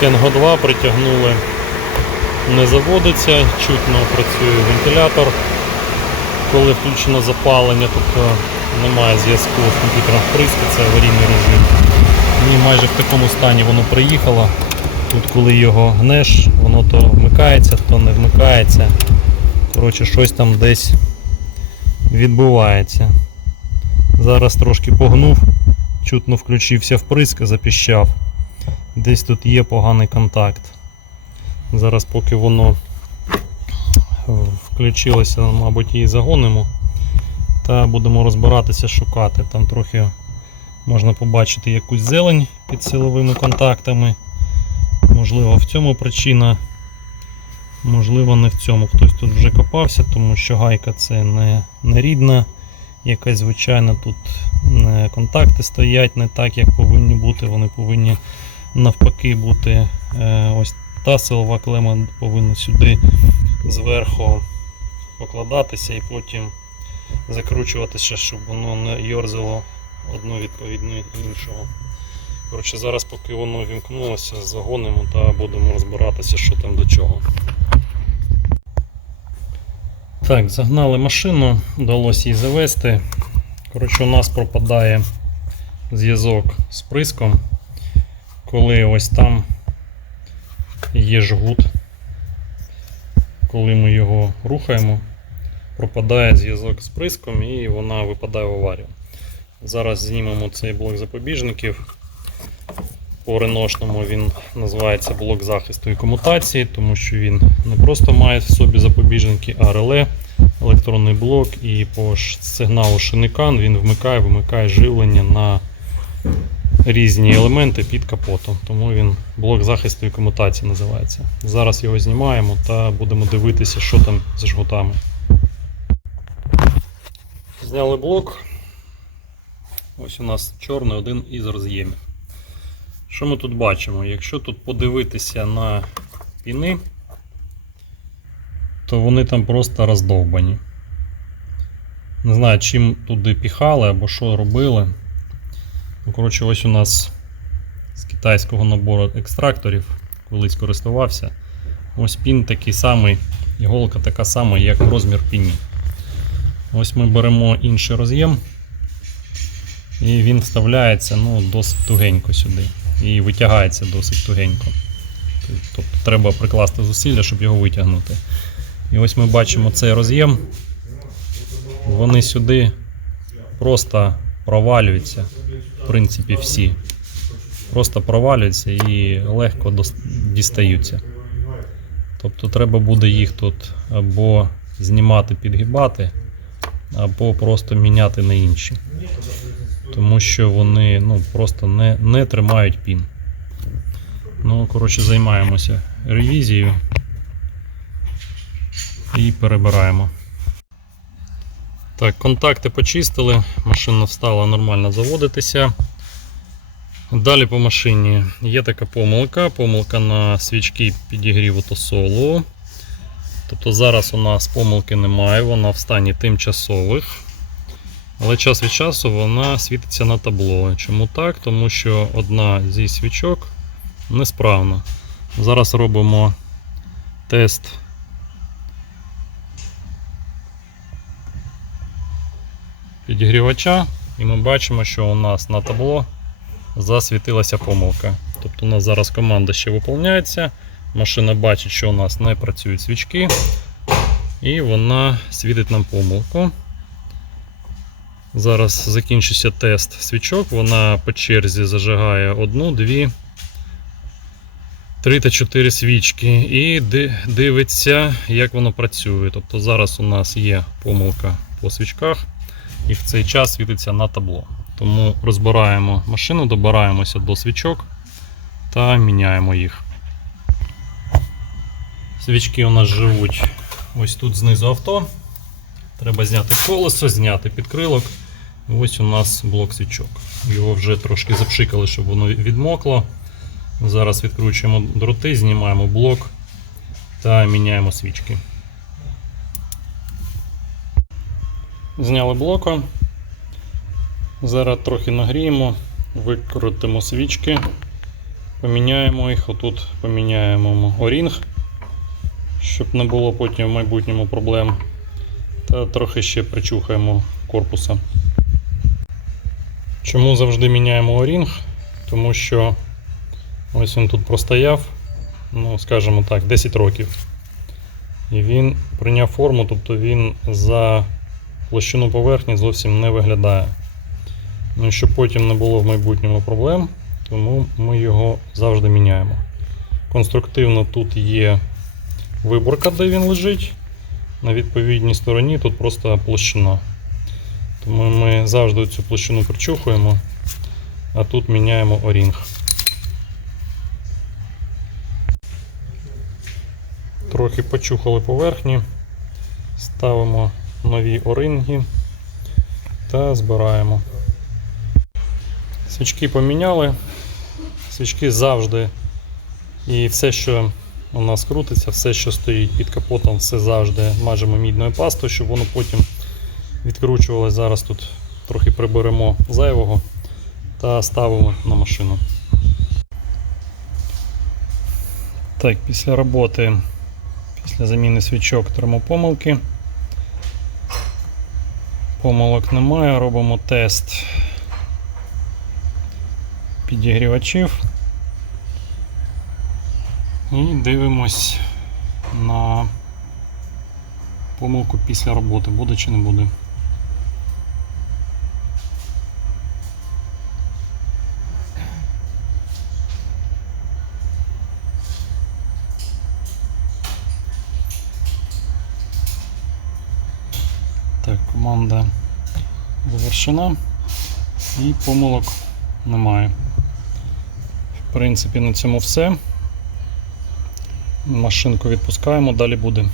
Кенго 2 притягнули, не заводиться, чутно працює вентилятор, коли включено запалення, тобто немає зв'язку з комп'ютером вприски, це аварійний режим. І майже в такому стані воно приїхало. Тут коли його гнеш, воно то вмикається, то не вмикається. Коротше, щось там десь відбувається. Зараз трошки погнув, чутно включився вприск, запіщав. Десь тут є поганий контакт. Зараз поки воно е, включилося, мабуть, її загонимо. Та будемо розбиратися, шукати. Там трохи можна побачити якусь зелень під силовими контактами. Можливо, в цьому причина. Можливо, не в цьому. Хтось тут вже копався, тому що гайка це не, не рідна, якась звичайна тут контакти стоять не так, як повинні бути. Вони повинні навпаки бути. Е, ось та силова клема повинна сюди зверху покладатися і потім закручуватися, щоб воно не йорзало одну відповідно іншого. Коротше, зараз, поки воно вімкнулося, загонимо та будемо розбиратися, що там до чого. Так, загнали машину, вдалося її завести. Коротше, у нас пропадає зв'язок з приском, коли ось там є жгут. Коли ми його рухаємо, пропадає зв'язок з приском і вона випадає в аварію. Зараз знімемо цей блок запобіжників. По реношному він називається блок захисту і комутації, тому що він не просто має в собі запобіжники, а реле, електронний блок, і по сигналу шиникан він вмикає, вимикає живлення на різні елементи під капотом. Тому він блок захисту і комутації називається. Зараз його знімаємо та будемо дивитися, що там з жгутами. Зняли блок. Ось у нас чорний один із роз'ємів. Що ми тут бачимо? Якщо тут подивитися на піни, то вони там просто роздовбані. Не знаю, чим туди піхали або що робили. Ну, коротше, ось у нас з китайського набору екстракторів колись користувався. Ось пін такий самий, іголка така сама, як розмір піні. Ось ми беремо інший роз'єм. І він вставляється ну, досить тугенько сюди. І витягається досить тугенько. Тобто треба прикласти зусилля, щоб його витягнути. І ось ми бачимо цей роз'єм. Вони сюди просто провалюються. В принципі, всі. Просто провалюються і легко дістаються. Тобто треба буде їх тут або знімати, підгибати, або просто міняти на інші тому що вони ну, просто не, не тримають пін. Ну, коротше, займаємося ревізією і перебираємо. Так, контакти почистили, машина встала нормально заводитися. Далі по машині є така помилка. Помилка на свічки підігріву тосолу. Тобто зараз у нас помилки немає, вона в стані тимчасових. Але час від часу вона світиться на табло. Чому так? Тому що одна зі свічок несправна. Зараз робимо тест. Підігрівача, і ми бачимо, що у нас на табло засвітилася помилка. Тобто у нас зараз команда ще виповняється. Машина бачить, що у нас не працюють свічки, і вона світить нам помилку. Зараз закінчиться тест свічок. Вона по черзі зажигає одну, дві, три та чотири свічки і дивиться, як воно працює. Тобто зараз у нас є помилка по свічках, і в цей час світиться на табло. Тому розбираємо машину, добираємося до свічок та міняємо їх. Свічки у нас живуть ось тут знизу авто. Треба зняти колесо, зняти підкрилок. Ось у нас блок свічок. Його вже трошки запшикали, щоб воно відмокло. Зараз відкручуємо дроти, знімаємо блок та міняємо свічки. Зняли блока. Зараз трохи нагріємо, викрутимо свічки Поміняємо їх, отут поміняємо орінг, щоб не було потім в майбутньому проблем. Та трохи ще причухаємо корпуса. Чому завжди міняємо орінг? Тому що ось він тут простояв, ну, скажімо так, 10 років. І він прийняв форму, тобто він за площину поверхні зовсім не виглядає. Ну, щоб потім не було в майбутньому проблем, тому ми його завжди міняємо. Конструктивно тут є виборка, де він лежить. На відповідній стороні тут просто площина. Тому ми завжди цю площину причухуємо, а тут міняємо орінг. Трохи почухали поверхні, ставимо нові оринги та збираємо. Свічки поміняли. Свічки завжди. І все, що у нас крутиться, все, що стоїть під капотом, все завжди мажемо мідною пастою, щоб воно потім відкручувалось. Зараз тут трохи приберемо зайвого та ставимо на машину. Так, після роботи, після заміни свічок термопомилки. Помилок немає, робимо тест підігрівачів. І дивимось на помилку після роботи, буде чи не буде. Команда завершена і помилок немає. В принципі, на цьому все. Машинку відпускаємо, далі буде.